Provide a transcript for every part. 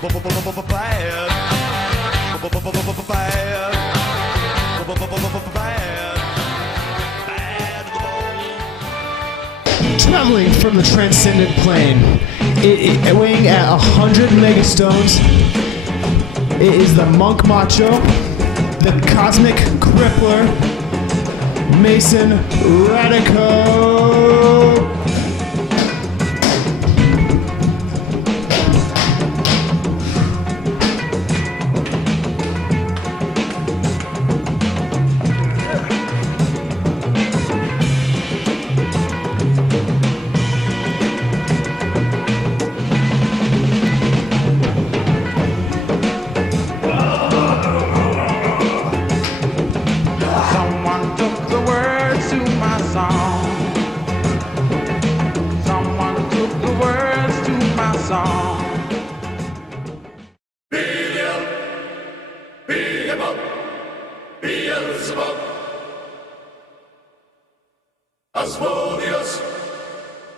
Traveling from the transcendent plane, weighing at 100 megastones, it is the Monk Macho, the Cosmic Crippler, Mason Radico. Asmodeus,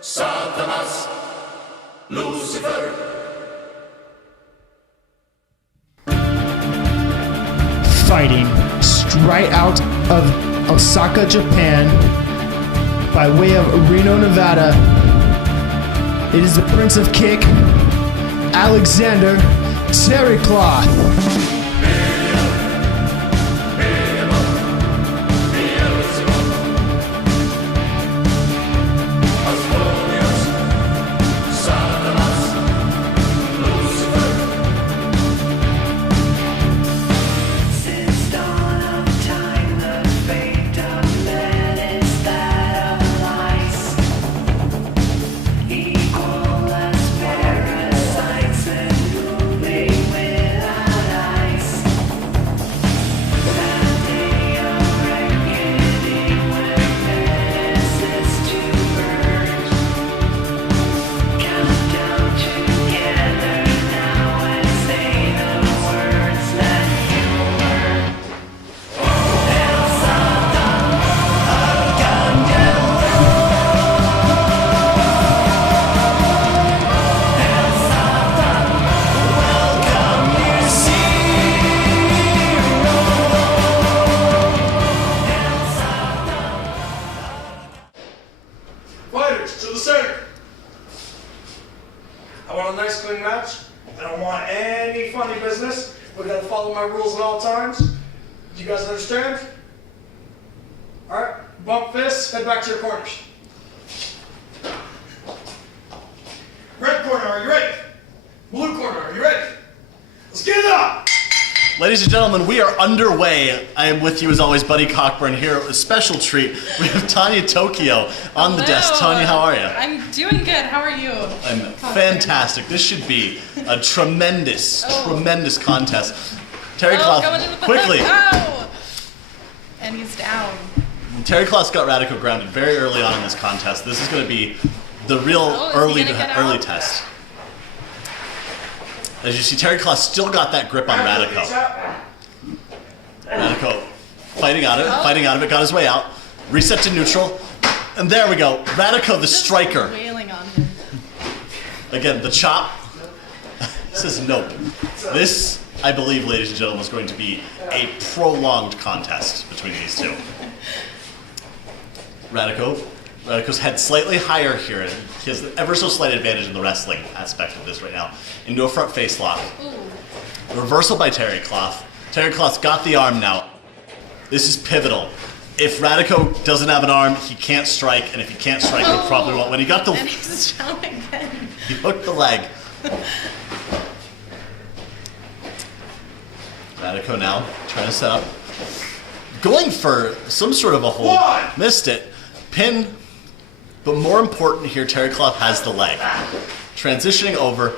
Satanas, Lucifer. Fighting straight out of Osaka, Japan, by way of Reno, Nevada, it is the Prince of Kick, Alexander Terricloth. I want a nice clean match. I don't want any funny business. We're gonna follow my rules at all times. Do you guys understand? Alright, bump fists, head back to your corners. Red corner, are you ready? Blue corner, are you ready? Let's get it up! Ladies and gentlemen, we are underway. I am with you as always, Buddy Cockburn here. A special treat. We have Tanya Tokyo on the desk. Tanya, how are you? I'm doing good. How are you? I'm fantastic. This should be a tremendous contest. Terricloth, quickly. Oh! And he's down. Terricloth's got Radico grounded very early on in this contest. This is going to be the real early test. As you see, Terricloth still got that grip on Radico. Radico fighting out of it, got his way out. Reset to neutral. And there we go. Radico, the striker. Wailing on him. Again, the chop. He says nope. This, I believe, ladies and gentlemen, is going to be a prolonged contest between these two. Radico's head slightly higher here. He has an ever so slight advantage in the wrestling aspect of this right now. Into a front face lock. Ooh. Reversal by Terricloth. Terricloth's got the arm now. This is pivotal. If Radico doesn't have an arm, he can't strike, and if he can't strike, he probably won't. When he got the... And he's down again. He hooked the leg. Radico now trying to set up. Going for some sort of a hold. Missed it. Pin. But more important here, Terricloth has the leg. Transitioning over.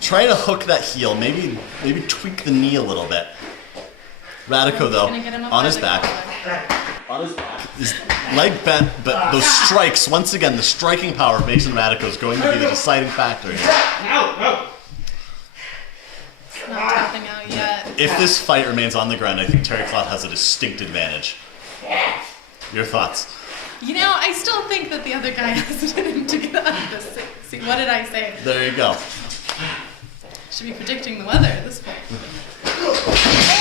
Trying to hook that heel. Maybe tweak the knee a little bit. Radico, though, on his back. His leg bent, but those strikes, once again, the striking power of Mason Radico is going to be the deciding factor here. It's not tapping out yet. If this fight remains on the ground, I think Terricloth has a distinct advantage. Your thoughts? You know, I still think that the other guy has it in him to get out of this. See, what did I say? There you go. Should be predicting the weather at this point.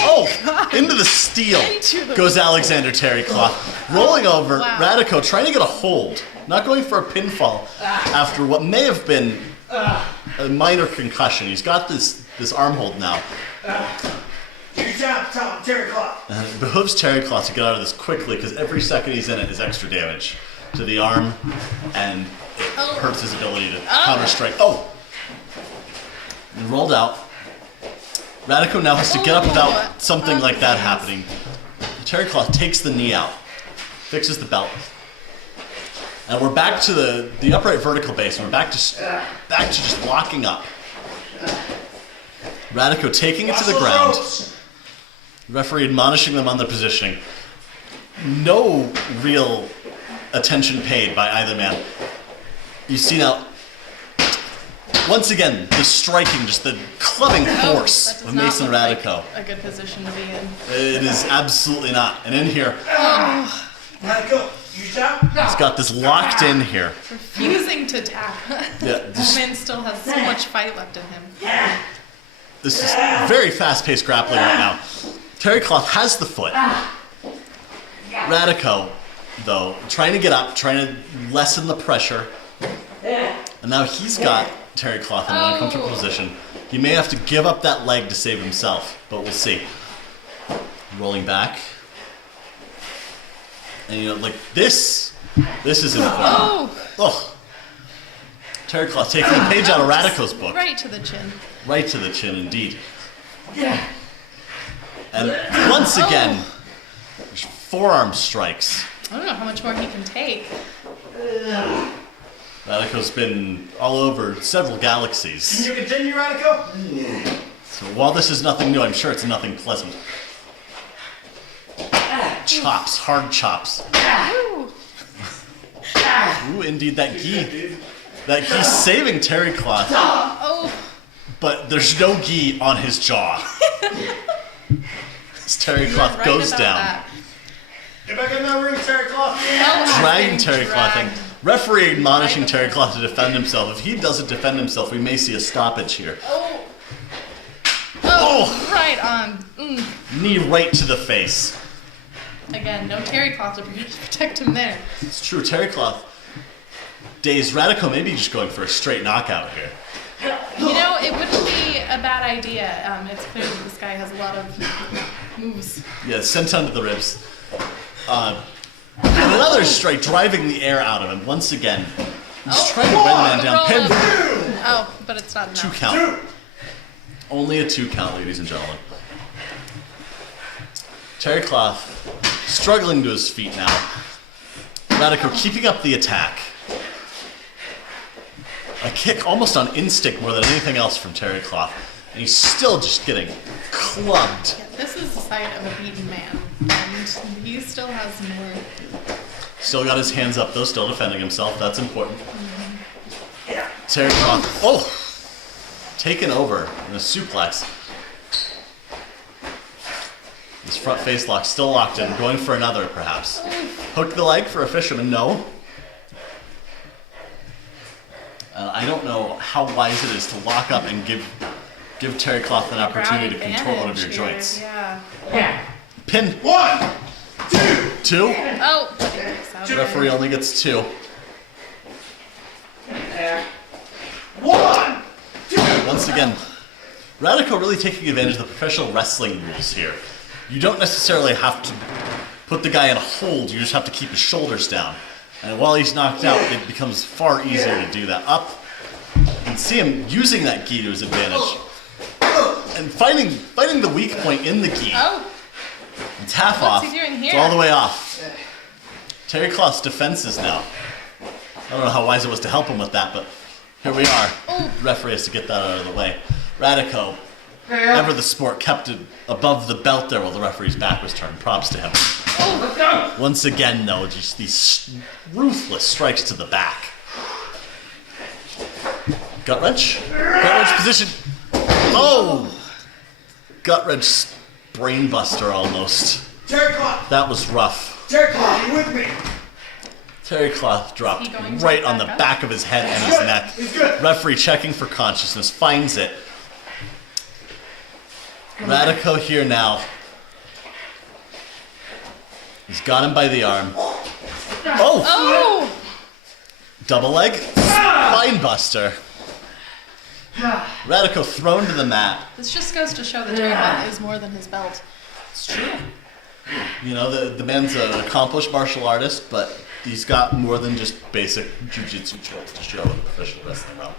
Oh! Into the steel Into the goes Alexander Terricloth, rolling over Wow. Radico, trying to get a hold. Not going for a pinfall after what may have been a minor concussion. He's got this arm hold now. Get down, Tom, Terricloth. And it behooves Terricloth to get out of this quickly because every second he's in it is extra damage to the arm, and it hurts his ability to counter-strike. Oh! And rolled out. Radico now has to get up without something like that happening. Terricloth takes the knee out, fixes the belt, and we're back to the upright vertical base, and we're back to just locking up. Radico taking it to the ground. Referee admonishing them on their positioning. No real attention paid by either man. You see now, once again, the striking, just the clubbing force That does of not Mason look like Radico. a good position to be in. It is absolutely not. And in here, Radico, you down? he's got this locked in here. Refusing to tap. Yeah, This man still has so much fight left in him. This is very fast-paced grappling right now. Terricloth has the foot. Radico, though, trying to get up, trying to lessen the pressure. And now he's got Terricloth in an uncomfortable position. He may have to give up that leg to save himself, but we'll see. Rolling back. And you know, like this is important. Oh! Terricloth taking a page out of Radico's book. Right to the chin. Right to the chin, indeed. And once again, there's forearm strikes. I don't know how much more he can take. Radico's been all over several galaxies. Can you continue, Radico? So while this is nothing new, I'm sure it's nothing pleasant. Chops, hard chops. Ooh. Ooh, indeed, that gi. That gi saving Terricloth. Oh. But there's no gi on his jaw. As Terricloth Right goes about down. that. Get back in that ring, Terricloth. Oh, Dragging he's Terricloth in. dragged. Referee admonishing Terricloth to defend himself. If he doesn't defend himself, we may see a stoppage here. Oh. Oh, right on. Knee right to the face. Again, no Terricloth to protect him there. It's true, Terricloth. Dazed. Radico maybe just going for a straight knockout here. You know, it wouldn't be a bad idea. It's clear that this guy has a lot of moves. Yeah, senton to the ribs. And another strike driving the air out of him. Once again, he's trying to weigh the man down. Roll Pin. up. Oh, but it's not enough. 2 count. Only a 2 count, ladies and gentlemen. Terricloth struggling to his feet now. Radico keeping up the attack. A kick almost on instinct more than anything else from Terricloth. And he's still just getting clubbed. Yeah, this is the sight of a beaten man, and he still has more. Still got his hands up though, still defending himself. That's important. Terricloth, taken over in a suplex. His front face lock still locked in, going for another perhaps. Hook the leg for a fisherman, no. I don't know how wise it is to lock up and give Terricloth an opportunity to control one of your Advantage joints. here, Yeah. Pin. 1, 2. 2. Oh, but he kicks out. Referee only gets 2. 1, 2. Once again, Radico really taking advantage of the professional wrestling rules here. You don't necessarily have to put the guy in a hold, you just have to keep his shoulders down. And while he's knocked out, it becomes far easier to do that. Up, you can see him using that gi to his advantage. And finding the weak point in the gi. Oh, It's half What's off. he doing It's here? all the way off. Terricloth's defenses now. I don't know how wise it was to help him with that, but here we are. Referee has to get that out of the way. Radico, ever the sport, kept it above the belt there while the referee's back was turned. Props to him. Once again, though, just these ruthless strikes to the back. Gut wrench. Gut wrench position. Oh! Gut wrench brain buster almost. Terricloth. That was rough. Terricloth, you with me? Terricloth dropped Is he going to right on the back up? back of his head and his neck. He's good. Referee checking for consciousness, finds it. Radico here now. He's got him by the arm. Oh! Double leg, spine buster. Radico thrown to the mat. This just goes to show that Terricloth is more than his belt. It's true. You know, the man's an accomplished martial artist, but he's got more than just basic jiu-jitsu tools to show in the professional wrestling realm.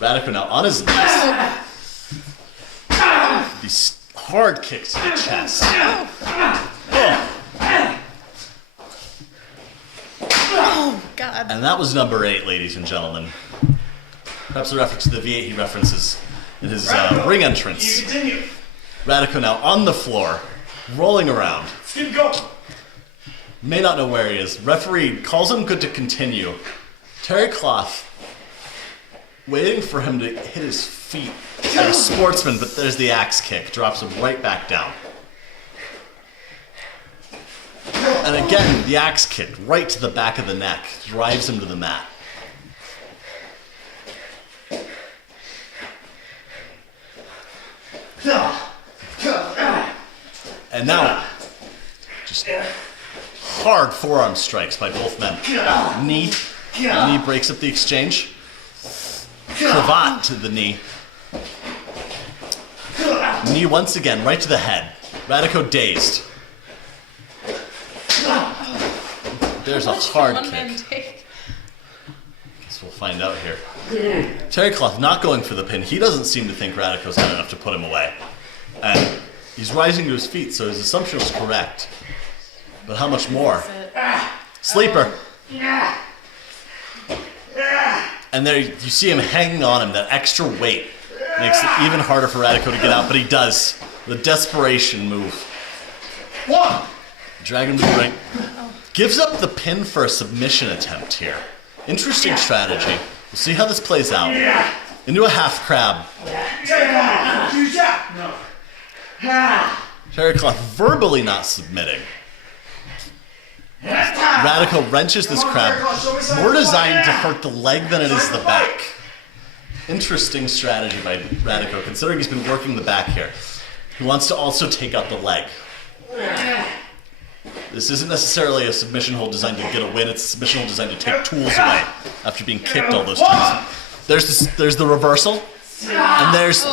Radico now on his knees. These hard kicks to the chest. Oh, God. And that was number 8, ladies and gentlemen. Perhaps a reference to the V8 he references in his ring entrance. You continue. Radico now on the floor, rolling around. Let's keep going. May not know where he is. Referee calls him good to continue. Terricloth waiting for him to hit his feet like a sportsman, but there's the axe kick. Drops him right back down. And again, the axe kick right to the back of the neck. Drives him to the mat. And now, just hard forearm strikes by both men. Knee breaks up the exchange. Cravat to the knee. Knee once again, right to the head. Radico dazed. There's a hard kick. Guess we'll find out here. Terricloth not going for the pin. He doesn't seem to think Radico's good enough to put him away. And he's rising to his feet, so his assumption was correct. But how much more? Sleeper. And there you see him hanging on him. That extra weight makes it even harder for Radico to get out, but he does. The desperation move. Drag him to the ring. Gives up the pin for a submission attempt here. Interesting strategy. We'll see how this plays out. Into a half crab. Terricloth verbally not submitting. Radico wrenches this crab. More designed to hurt the leg than it is the back. Interesting strategy by Radico, considering he's been working the back here. He wants to also take out the leg. This isn't necessarily a submission hold designed to get a win. It's a submission hold designed to take tools away after being kicked all those times. There's the reversal, and there's...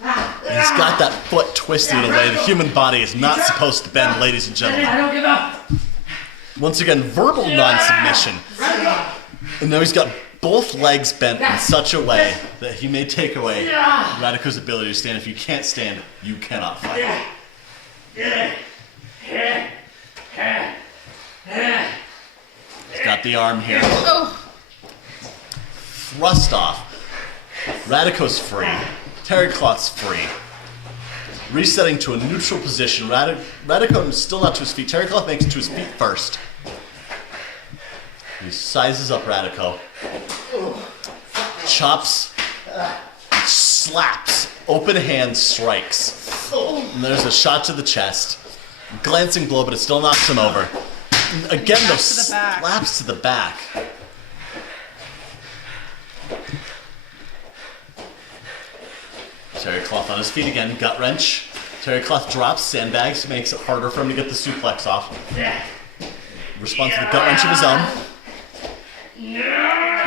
He's got that foot twisted in a way the human body is not supposed to bend, ladies and gentlemen. I don't give up. Once again, verbal non-submission. And now he's got both legs bent in such a way that he may take away Radico's ability to stand. If you can't stand, you cannot fight. He's got the arm here. Thrust off. Radico's free. Terricloth's free. Resetting to a neutral position. Radico is still not to his feet. Terricloth makes it to his feet first. He sizes up Radico. Chops. Slaps. Open hand strikes. And there's a shot to the chest. Glancing blow, but it still knocks him over. And again, those slaps to the back. Terricloth on his feet again, gut wrench. Terricloth drops, sandbags, makes it harder for him to get the suplex off. Responds to the gut wrench of his own.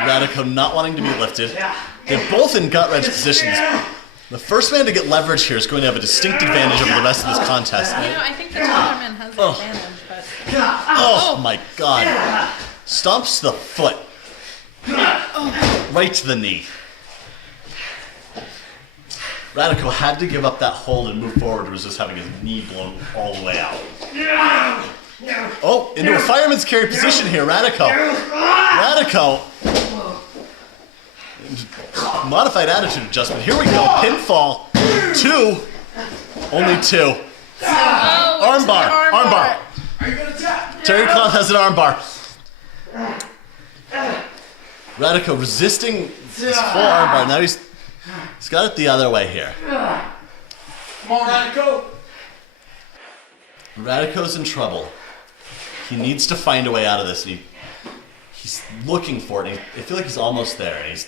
Radico not wanting to be lifted. They're both in gut wrench positions. The first man to get leverage here is going to have a distinct advantage over the rest of this contest. I think the taller man has the advantage, but... Oh my god. Stomps the foot. Right to the knee. Radico had to give up that hold and move forward. He was just having his knee blown all the way out. Oh, into a fireman's carry position here, Radico. Radico. Modified attitude adjustment. Here we go. Pinfall. 2. Only 2. Armbar. Armbar. Terricloth has an armbar. Radico resisting this whole armbar. Now he's got it the other way here. Come on, Radico. Radico's in trouble. He needs to find a way out of this. And he's looking for it. I feel like he's almost there. And he's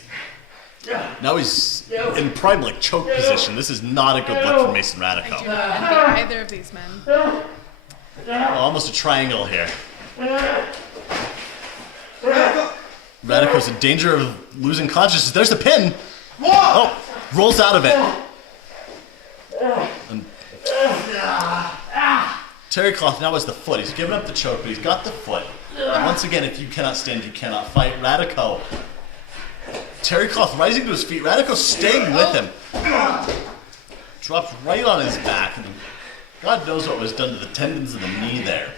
Now he's in prime choke position. This is not a good look for Mason I do Radico. not envy either of these men. Almost a triangle here. Radico's in danger of losing consciousness. There's the pin. Oh, rolls out of it. And Terricloth now has the foot. He's given up the choke, but he's got the foot. And once again, if you cannot stand, you cannot fight. Radico. Terricloth rising to his feet. Radico staying with him. Dropped right on his back. And God knows what was done to the tendons of the knee there.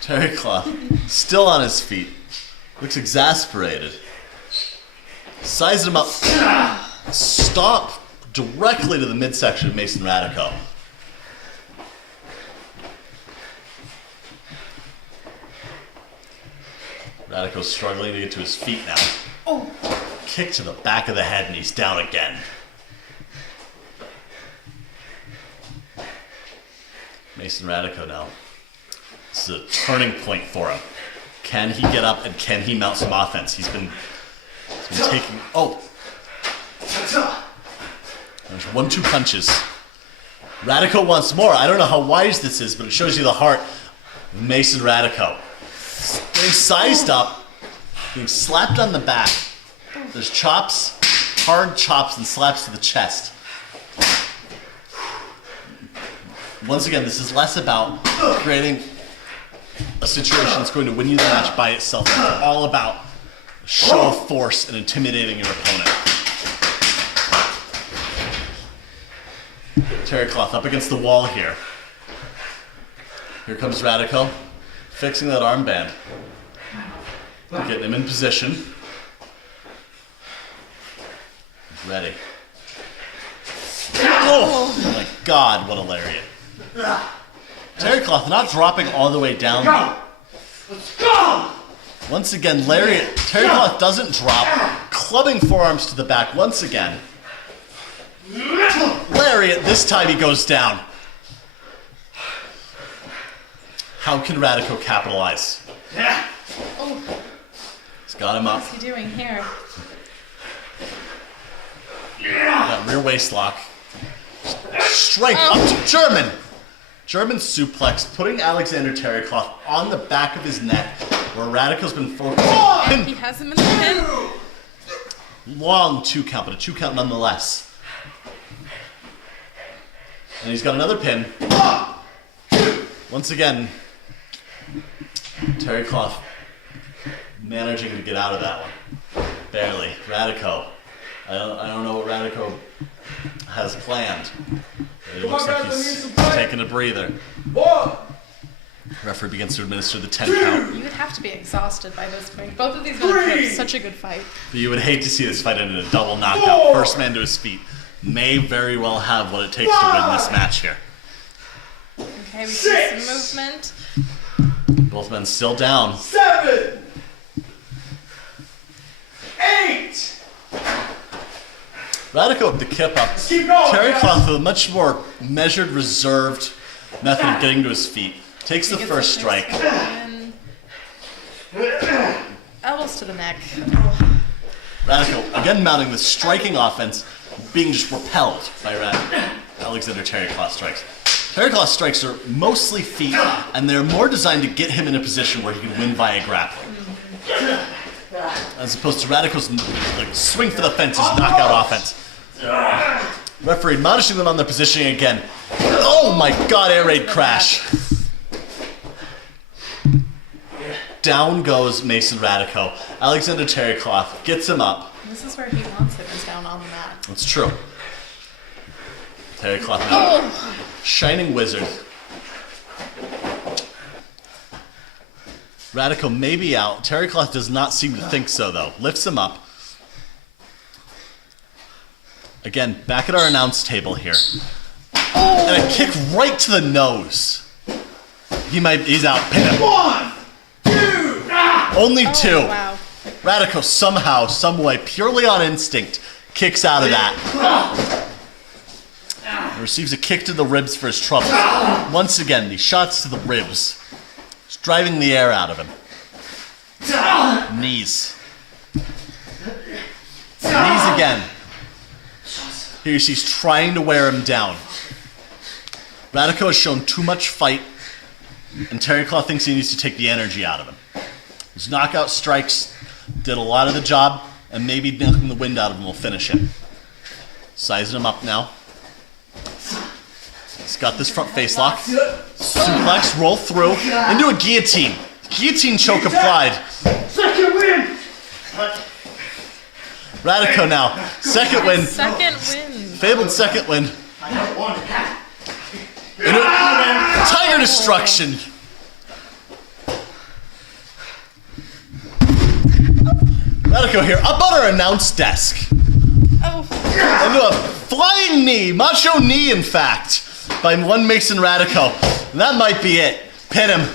Terricloth still on his feet. Looks exasperated. Sizes him up. Stomp directly to the midsection of Mason Radico. Radico's struggling to get to his feet now. Oh. Kick to the back of the head and he's down again. Mason Radico now. This is a turning point for him. Can he get up and can he mount some offense? He's been taking... Oh! There's 1-2 punches. Radico wants more. I don't know how wise this is, but it shows you the heart of Mason Radico. Getting sized up, being slapped on the back. There's chops, hard chops and slaps to the chest. Once again, this is less about creating a situation that's going to win you the match by itself. It's all about a show of force and intimidating your opponent. Terricloth up against the wall here. Here comes Radico, fixing that armband. Getting him in position. He's ready. Oh my God, what a lariat. Terricloth not dropping all the way down. Let's go! Once again, lariat. Terricloth doesn't drop. Clubbing forearms to the back once again. Lariat, this time he goes down. How can Radico capitalize? Oh, He's got him up. what's he doing here? That rear waist lock. Strength up to German. German suplex, putting Alexander Terricloth on the back of his neck, where Radico's been focusing. And he has him in the pin. Long 2 count, but a 2 count nonetheless. And he's got another pin. Once again, Terricloth managing to get out of that one. Barely. Radico. I don't know what Radico has planned. It looks like he's taking a breather. Referee begins to administer the 10 count. You would have to be exhausted by this point. Both of these men have put up such a good fight. But you would hate to see this fight end in a double knockout. First man to his feet may very well have what it takes to win this match here. Okay, we see some movement. Both men still down. 7, 8. Radico with the kip up. Keep going, Terricloth with a much more measured, reserved method of getting to his feet. Takes the first strike. And elbows to the neck. Radico again mounting the striking offense, being just repelled by Alexander Terricloth strikes. Terricloth strikes are mostly feet, and they're more designed to get him in a position where he can win via grappling. As opposed to Radico's swing for the fences, knockout offense. Referee admonishing them on their positioning again. Oh my God, air raid crash. Down goes Mason Radico. Alexander Terricloth gets him up. This is where he wants it, is down on the mat. That's true. Terricloth now. Shining Wizard. Radico may be out. Terricloth does not seem to think so, though. Lifts him up. Again, back at our announce table here. And a kick right to the nose. He's out. Pin him. 1, 2. Only 2. Wow. Radico somehow, some way, purely on instinct, kicks out of that. Receives a kick to the ribs for his troubles. Once again, these shots to the ribs. Just driving the air out of him. Knees. Knees again. Here she's trying to wear him down. Radico has shown too much fight, and Terricloth thinks he needs to take the energy out of him. His knockout strikes did a lot of the job, and maybe knocking the wind out of him will finish him. Sizing him up now. He's got this front face lock. Suplex, roll through, into a guillotine. Guillotine choke applied. Second win! Radico now. Second win. Second win. Fabled second win. Tiger destruction. Radico here, up on our announce desk. Oh. Into a flying knee, macho knee in fact, by one Mason Radico. And that might be it. Pin him.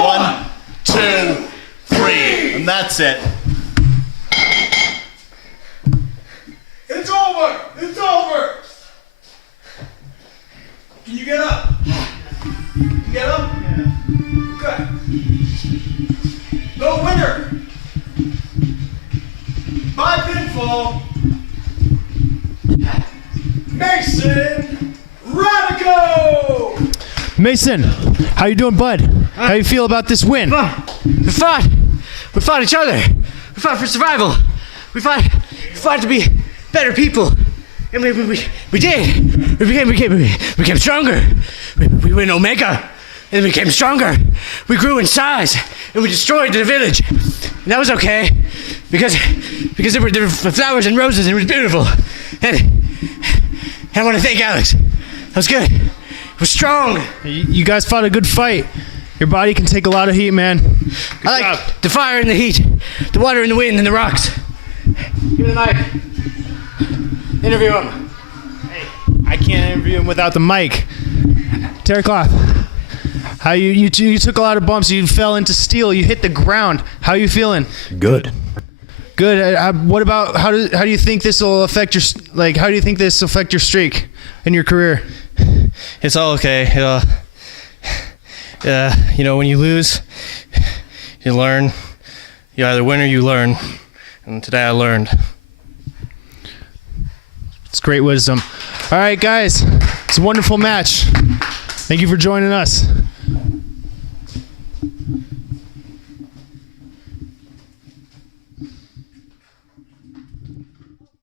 1, 2, 3. And that's it. It's over! It's over! Can you get up? You get up? Yeah. Okay. No winner! By pinfall, Mason Radico! Mason, how you doing, bud? How you feel about this win? We fought each other. We fought for survival. We fought to be better people. And we did. We became stronger. We went Omega, and we became stronger. We grew in size, and we destroyed the village. And that was okay, because there were flowers and roses, and it was beautiful. And I want to thank Alex. That was good. It was strong. You guys fought a good fight. Your body can take a lot of heat, man. I like the fire and the heat, the water and the wind and the rocks. Give me the mic. Interview him. Hey, I can't interview him without the mic. Terricloth, how you took a lot of bumps. You fell into steel. You hit the ground. How you feeling? Good. Good. What about how do you think this will affect your How do you think this will affect your streak in your career? It's all okay. When you lose, you learn. You either win or you learn. And today I learned. It's great wisdom. All right, guys. It's a wonderful match. Thank you for joining us.